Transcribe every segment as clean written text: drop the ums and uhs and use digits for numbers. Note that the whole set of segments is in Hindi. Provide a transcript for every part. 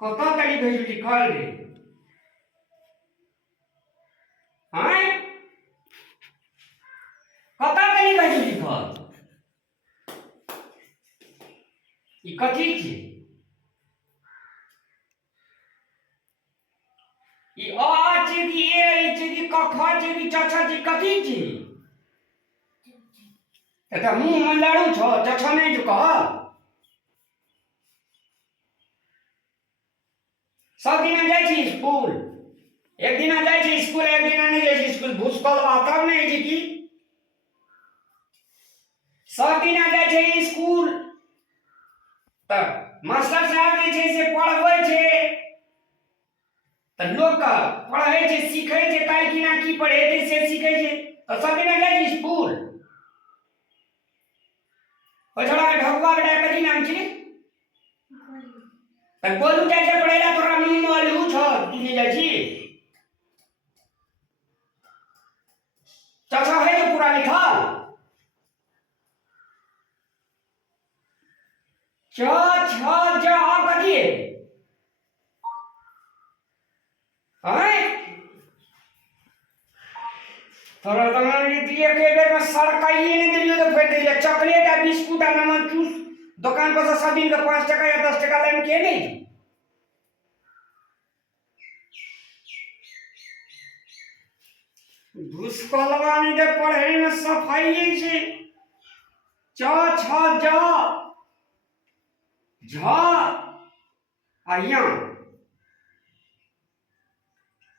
कत तरी भेज लिखल रे हैं कत तरी भेज लिखल ई कथी छी ई आ छी ए छी क ख छी च छ छी कथी छी एटा मुंह में लाड़ू छ च छ नहीं जो कह सब दिन जाय छी स्कूल एक दिन जाय छी स्कूल एक दिन नहीं जाय छी स्कूल भूसकल तब नहीं जी की सब दिन जाय छी स्कूल तब मास्टर साहब जे छै से पढ़बै छै त लोग का पढ़ै छै सीखै छै काई की ना की पढ़ै छै से सीखै छै त सब दिन जाय छी स्कूल ओ छोड़ा के ढकुआ बेटा कथी नाम छी त गोलू जाय छै पढ़ैला तोरा मुंह में अलू छ तू नहीं जाय छी चाचा है जो पूरा लिखल च छ ज कथी है तोरा तमारी दिए के बेर में सड़काइए नहीं दिलियो तो फेर दिलियो चॉकलेट आ बिस्कुट आ नमक चूस दुकान पर से सब दिन का 5 टका या 10 टका लेन के नहीं भूसकलवा नहीं दे पढ़े में सफाई छे च छ ज झ आया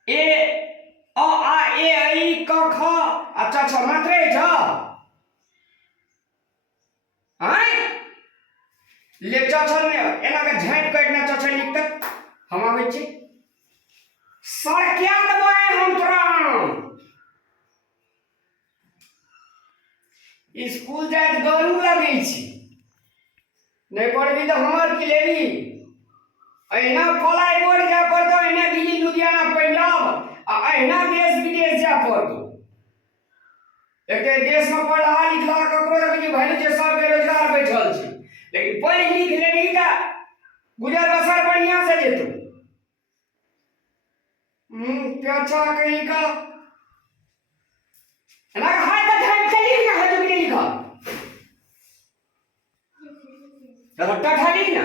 ए अ आ ए आई क ख अच्छा अच्छा मात्रे छ हैं ले चछल ने एना के झाँप काटना चछल लिख तक हम आबै छी सर क्या दबाए हम तोरा स्कूल जाए गरू लगे छी नहीं पढ़बी तो हमर की लेबी अहिना फलाई बोर्ड जा पड़तो अहिना दिल्ली लुधियाना पंजाब आ अहिना देश विदेश जा पड़तो एक देश में पढ़ा लिखला ककरो देखी भले जे सब बेरोजगार बैठल छी लेकिन पढ़ लिख लेबी त गुजर बसर बढ़िया से जेतो प्याचा कहीं का ना हाथ का टाइम चली ना है तो भी लिखा तो रट्टा खाली ना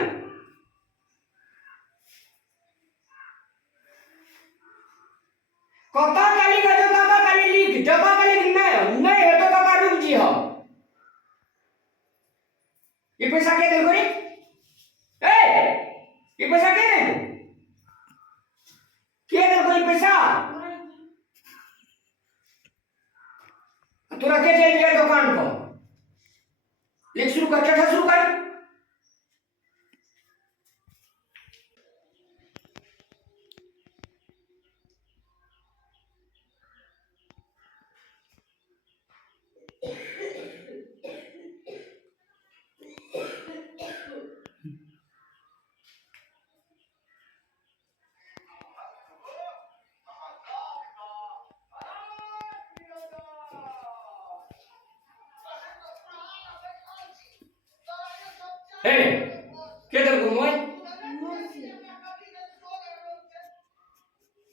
कता काली का जो तता काली लिख जता काली नहीं है तो तता रुक जी हो ये पैसा के दे गोरी ए ये पैसा के दे गोरी पैसा तोरा के चल गया दुकान पर लिख शुरू कर चढ़ा शुरू कर ए के दर घुमोय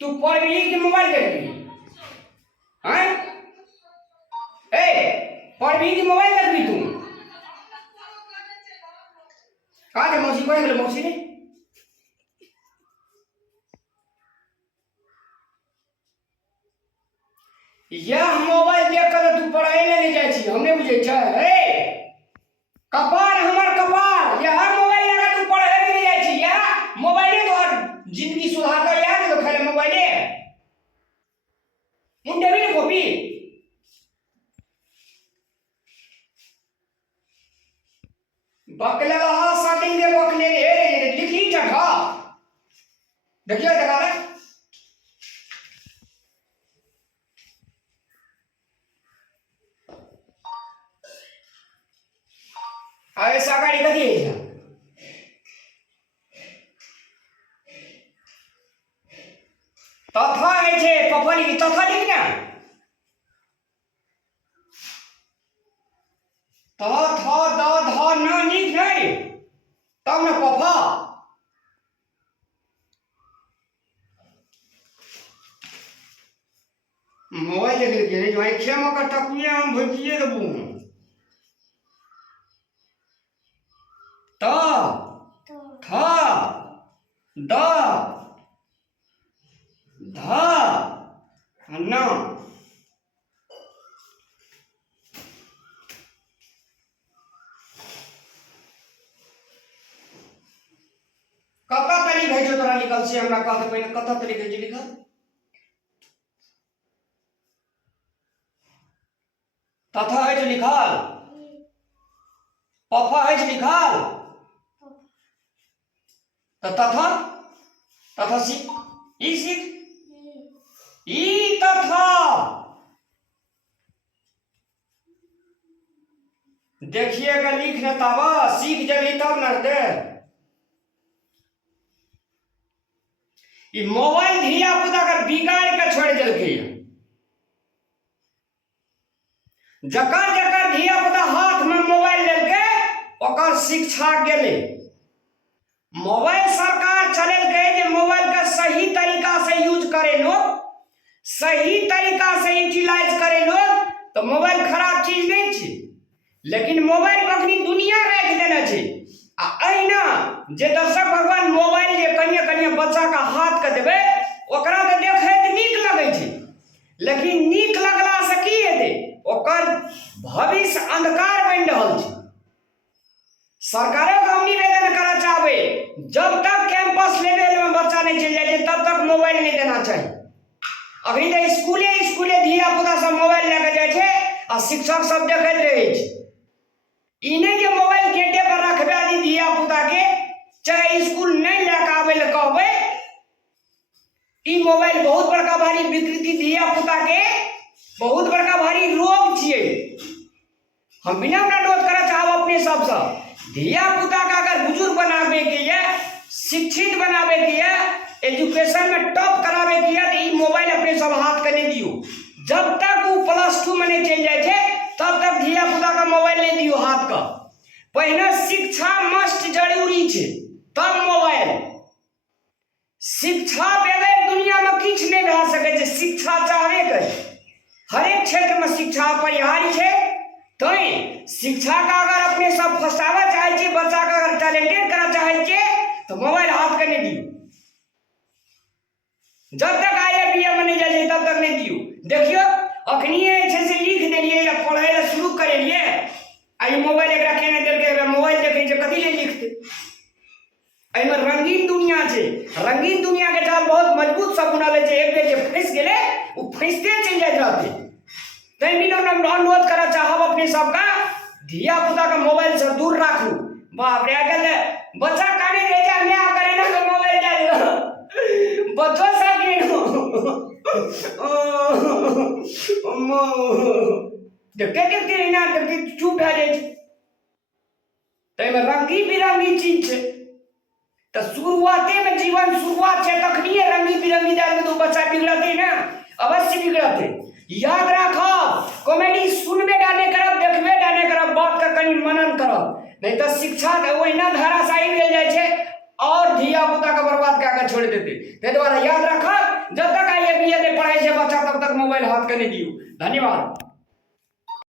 तू पढ़ ली कि मोबाइल देख ली हैं ए पढ़ भी कि मोबाइल देख ली तू कहां है मौसी कोई बोले मौसी ने यह मोबाइल देख कर तू पढ़ाई ले जाय छी हमने बुझे छ ए कपार हमर कपार यह मोबाइल लगा तू पढ़े नहीं जाय छी यह मोबाइले तो जिंदगी सुधारता याद तो खाली मोबाइले मुंडे भी कॉपी बकले हा सेटिंग दे बकले ले लिखी चढ़ा देखिए जगह रे ऐसा गाड़ी कथी है तथा है छे पपली तथा लिख ना त थ द ध न लिख नहीं तब ना पफा मोबाइल देख लीजिए जो आँखें में का टकुए हम भजिए देबू त थ द ध न कत तरीक है जो तोरा लिखल से हमरा कहत पहले कत तरीक है जो लिखल तथा है जो लिखल पफा है जो लिखल तो तथा तथा सीख ई सीख ई तथा देखिएगा लिख न तब सीख जब तब न दे मोबाइल धिया पुता का बिगाड़ के छोड़ दिलके जकर जकर धिया पुता हाथ में मोबाइल लेके ओकर शिक्षा गेले मोबाइल सरकार चलेलके जे मोबाइल का सही तरीका से यूज करे लोग सही तरीका से यूटिलाइज करे लोग तो मोबाइल खराब चीज नहीं छे लेकिन मोबाइल अखनी दुनिया राख देने छे आ अहिना जे दर्शक भगवान मोबाइल जे कनिया कनिया बच्चा का हाथ के देबे ओकरा तो देखे त नीक लगे छे लेकिन नीक लगला से की हेते ओकर भविष्य अंधकार बन रहल छे सरकारों को हम निवेदन करना चाहबे जब तक कैंपस लेवल में बच्चा नहीं चल जाए तब तक मोबाइल नहीं देना चाहिए अभी तो स्कूले धिया पुता सब मोबाइल लेके जाए छे आ शिक्षक सब देखैत रहे छे इन्हें के मोबाइल गेटे पर रखबे दी धिया पुता के चाहे स्कूल नहीं लेके आवे ले कहबे ई मोबाइल बहुत बड़का भारी विकृति धिया पुता के बहुत बड़का भारी रोग छिए हम बिना अनुरोध करना चाहब अपने सबसे धिया पुता का अगर बुजुर्ग बनावे के लिए शिक्षित बनावे के लिए एजुकेशन में टॉप करावे के लिए तो ई मोबाइल अपने सब हाथ के नहीं दियो जब तक वो +2 में नहीं चल जाए छे तब तक धिया पुता का मोबाइल नहीं दियो हाथ का पहले शिक्षा मस्ट जरूरी छे तब मोबाइल शिक्षा बगैर दुनिया में किछ नहीं भे सके छे शिक्षा चाहे करे हर एक क्षेत्र में शिक्षा अपरिहार्य छे तो शिक्षा का अगर अपने सब फसावा चाहे छे बच्चा का अगर टैलेंटेड करना चाहे छे तो मोबाइल हाथ के नहीं दियो जब तक IABA में नहीं जाए तब तक नहीं दियो देखियो अखनी से लिख देलिए या पढ़े ला शुरू करेलिए आई मोबाइल एक रखे ने देल के मोबाइल देखे जे कथि ले लिखते आई में रंगीन दुनिया छे रंगीन दुनिया के जाल बहुत मजबूत सब बनल छे एक बेर जे फंस गेले उ फंसते चल जात रहते तै बिना अनुरोध करा चाहब अपने सब का धिया पुता का मोबाइल से दूर राखू बाप रे आगे बच्चा काने दे जा मैं करे ना तो मोबाइल दे बच्चों सब के देखते ना चुप भे जाए तैमें रंगी बिरंगी चीज छे तो शुरुआते में जीवन शुरुआत छे तखनिए रंगी बिरंगी जाल तो बच्चा बिगड़ते ना अवश्य बिगड़ते याद रखो कॉमेडी सुनबे डाले करब देखबे डाले करब बात का कनी मनन करब नहीं तो शिक्षा के ओहिना धाराशाही भेल जाए छे और धिया पुता का बर्बाद करके छोड़ देते ते द्वारा याद रखब जब तक IABA पढ़ाई छे बच्चा तब तक मोबाइल हाथ के नहीं दियो धन्यवाद।